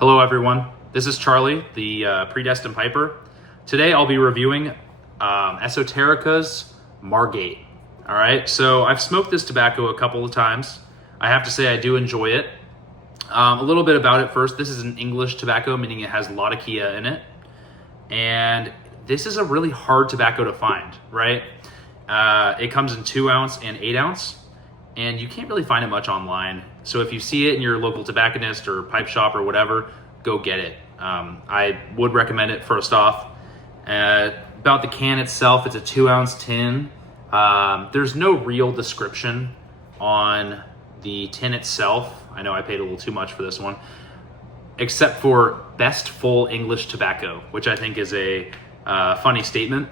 Hello everyone, this is Charlie, the Predestined Piper. Today I'll be reviewing Esoterica's Margate. Alright, so I've smoked this tobacco a couple of times. I have to say I do enjoy it. A little bit about it first. This is an English tobacco, meaning it has Latakia in it. And this is a really hard tobacco to find, right? It comes in 2 ounce and 8 ounce. And you can't really find it much online. So if you see it in your local tobacconist or pipe shop or whatever, go get it. I would recommend it first off. About the can itself, it's a 2 ounce tin. There's no real description on the tin itself. I know I paid a little too much for this one, except for best full English tobacco, which I think is a funny statement.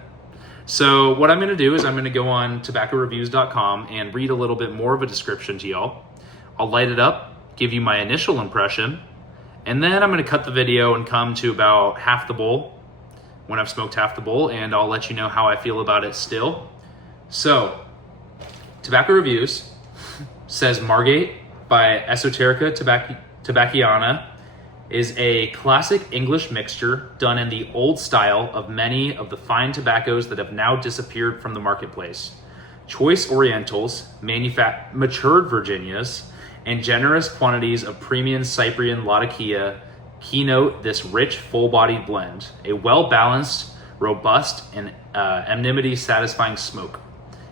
So what I'm going to do is I'm going to go on tobaccoreviews.com and read a little bit more of a description to y'all. I'll light it up, give you my initial impression, and then I'm going to cut the video and come to about half the bowl when I've smoked half the bowl, and I'll let you know how I feel about it still. So, Tobacco Reviews says Margate by Esoterica Tabacchiana is a classic English mixture done in the old style of many of the fine tobaccos that have now disappeared from the marketplace. Choice Orientals, matured Virginias, and generous quantities of premium Cyprian Latakia keynote this rich, full-bodied blend. A well-balanced, robust, and anonymity-satisfying smoke.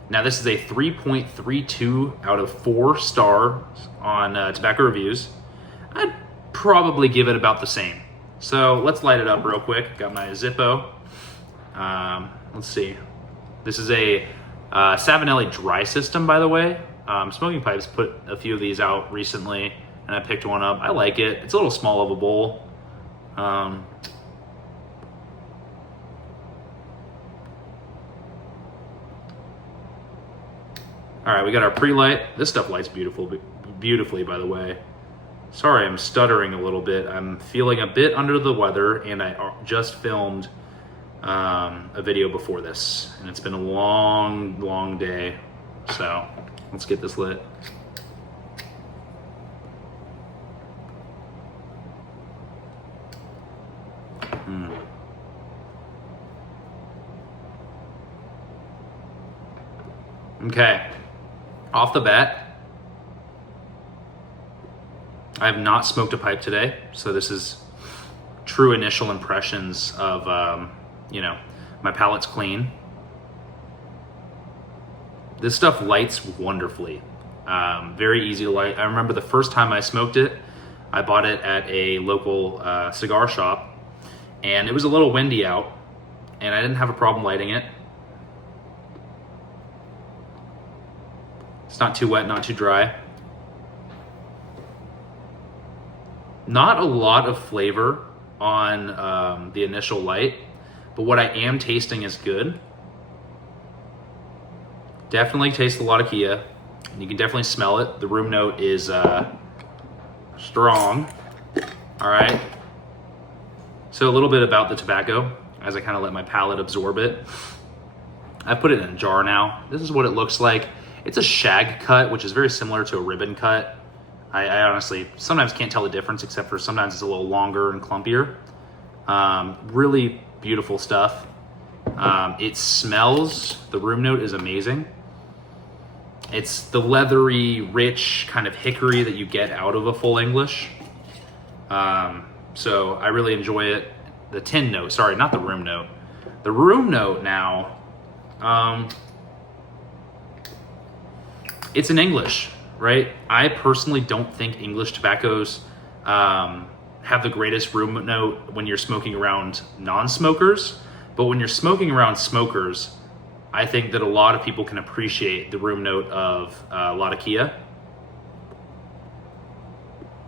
Now this is a 3.32 out of 4 stars on Tobacco Reviews. I'd probably give it about the same. So let's light it up real quick. Got my Zippo. Let's see. This is a Savinelli dry system, by the way. Smoking Pipes put a few of these out recently, and I picked one up. I like it. It's a little small of a bowl. All right, we got our pre-light. This stuff lights beautifully, by the way. Sorry, I'm stuttering a little bit. I'm feeling a bit under the weather, and I just filmed a video before this, and it's been a long day. So let's get this lit. Okay, off the bat, I have not smoked a pipe today, so this is true initial impressions of, my palate's clean. This stuff lights wonderfully. Very easy to light. I remember the first time I smoked it, I bought it at a local cigar shop, and it was a little windy out, and I didn't have a problem lighting it. It's not too wet, not too dry. Not a lot of flavor on the initial light, but what I am tasting is good. Definitely taste the Latakia, and you can definitely smell it. The room note is strong. All right. So a little bit about the tobacco as I kind of let my palate absorb it. I put it in a jar now. This is what it looks like. It's a shag cut, which is very similar to a ribbon cut. I honestly sometimes can't tell the difference, except for sometimes it's a little longer and clumpier. Really beautiful stuff. It smells, the room note is amazing. It's the leathery, rich kind of hickory that you get out of a full English. So I really enjoy it. The tin note, sorry, not the room note. The room note now, it's in English, right? I personally don't think English tobaccos have the greatest room note when you're smoking around non-smokers, but when you're smoking around smokers, I think that a lot of people can appreciate the room note of Latakia.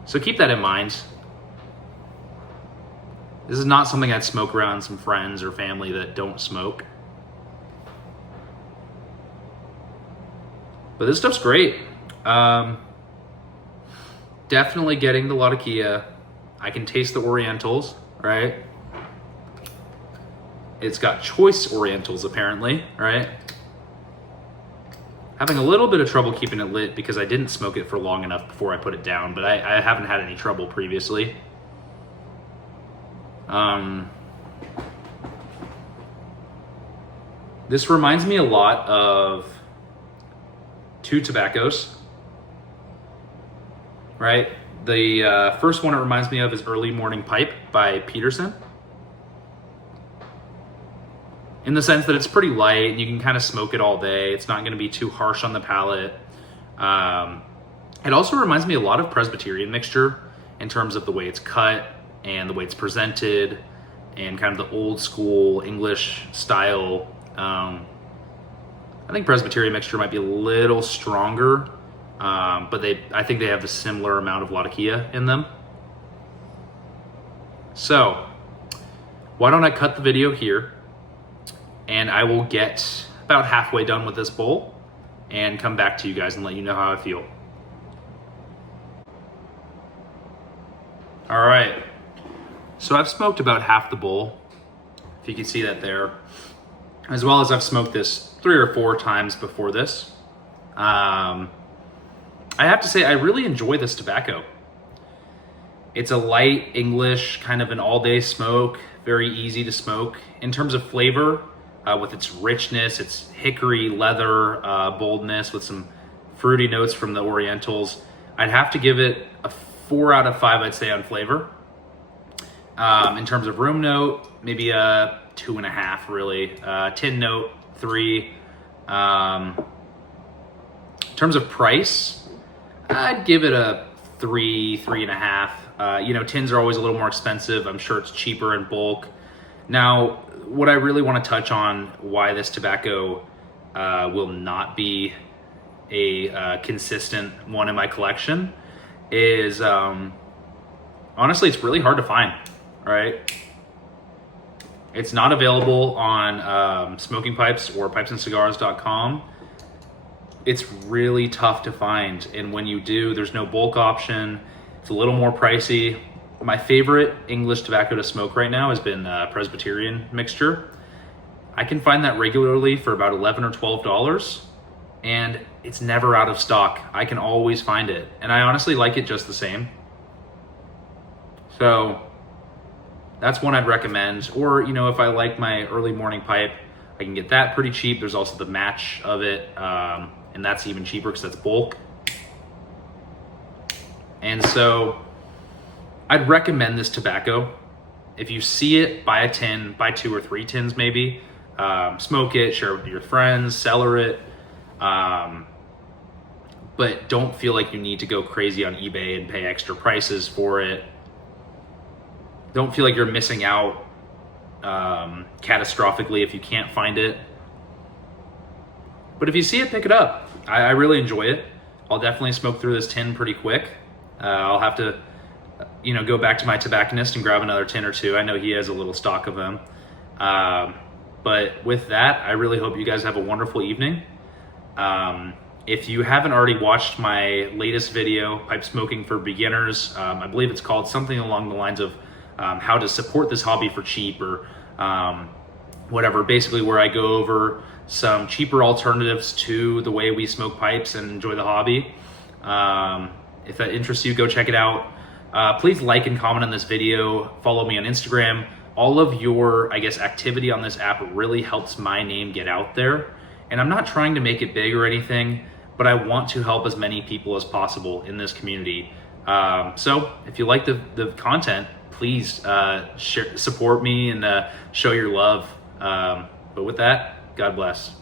So keep that in mind. This is not something I'd smoke around some friends or family that don't smoke. But this stuff's great. Definitely getting the Latakia. I can taste the Orientals, right? It's got choice Orientals apparently, right? Having a little bit of trouble keeping it lit because I didn't smoke it for long enough before I put it down, but I haven't had any trouble previously. This reminds me a lot of two tobaccos, right? The first one it reminds me of is Early Morning Pipe by Peterson, in the sense that it's pretty light and you can kind of smoke it all day. It's not going to be too harsh on the palate. It also reminds me a lot of Presbyterian mixture in terms of the way it's cut and the way it's presented and kind of the old school English style. I think Presbyterian mixture might be a little stronger, but I think they have a similar amount of Latakia in them. So why don't I cut the video here, and I will get about halfway done with this bowl and come back to you guys and let you know how I feel. All right, so I've smoked about half the bowl, if you can see that there, as well as I've smoked this 3 or 4 times before this. I have to say, I really enjoy this tobacco. It's a light English, kind of an all-day smoke, very easy to smoke. In terms of flavor, with its richness, its hickory leather boldness with some fruity notes from the Orientals, I'd have to give it a 4 out of 5, I'd say, on flavor. In terms of room note, maybe a 2.5, really. Tin note, 3. In terms of price, I'd give it a 3, 3.5. Tins are always a little more expensive. I'm sure it's cheaper in bulk. Now, what I really want to touch on why this tobacco will not be a consistent one in my collection is, honestly, it's really hard to find, right? It's not available on Smoking Pipes or pipesandcigars.com. It's really tough to find, and when you do, there's no bulk option. It's a little more pricey. My favorite English tobacco to smoke right now has been Presbyterian mixture. I can find that regularly for about $11 or $12, and it's never out of stock. I can always find it, and I honestly like it just the same. So that's one I'd recommend. Or, if I like my Early Morning Pipe, I can get that pretty cheap. There's also the match of it, and that's even cheaper because that's bulk. And so I'd recommend this tobacco. If you see it, buy a tin, buy 2 or 3 tins maybe. Smoke it, share it with your friends, cellar it. But don't feel like you need to go crazy on eBay and pay extra prices for it. Don't feel like you're missing out catastrophically if you can't find it. But if you see it, pick it up. I really enjoy it. I'll definitely smoke through this tin pretty quick. I'll have to go back to my tobacconist and grab another tin or 2. I know he has a little stock of them. But with that, I really hope you guys have a wonderful evening. If you haven't already watched my latest video, Pipe Smoking for Beginners, I believe it's called something along the lines of how to support this hobby for cheap, or whatever, basically where I go over some cheaper alternatives to the way we smoke pipes and enjoy the hobby. If that interests you, go check it out. Please like and comment on this video. Follow me on Instagram. All of your, activity on this app really helps my name get out there. And I'm not trying to make it big or anything, but I want to help as many people as possible in this community. So if you like the content, please support me and show your love. But with that, God bless.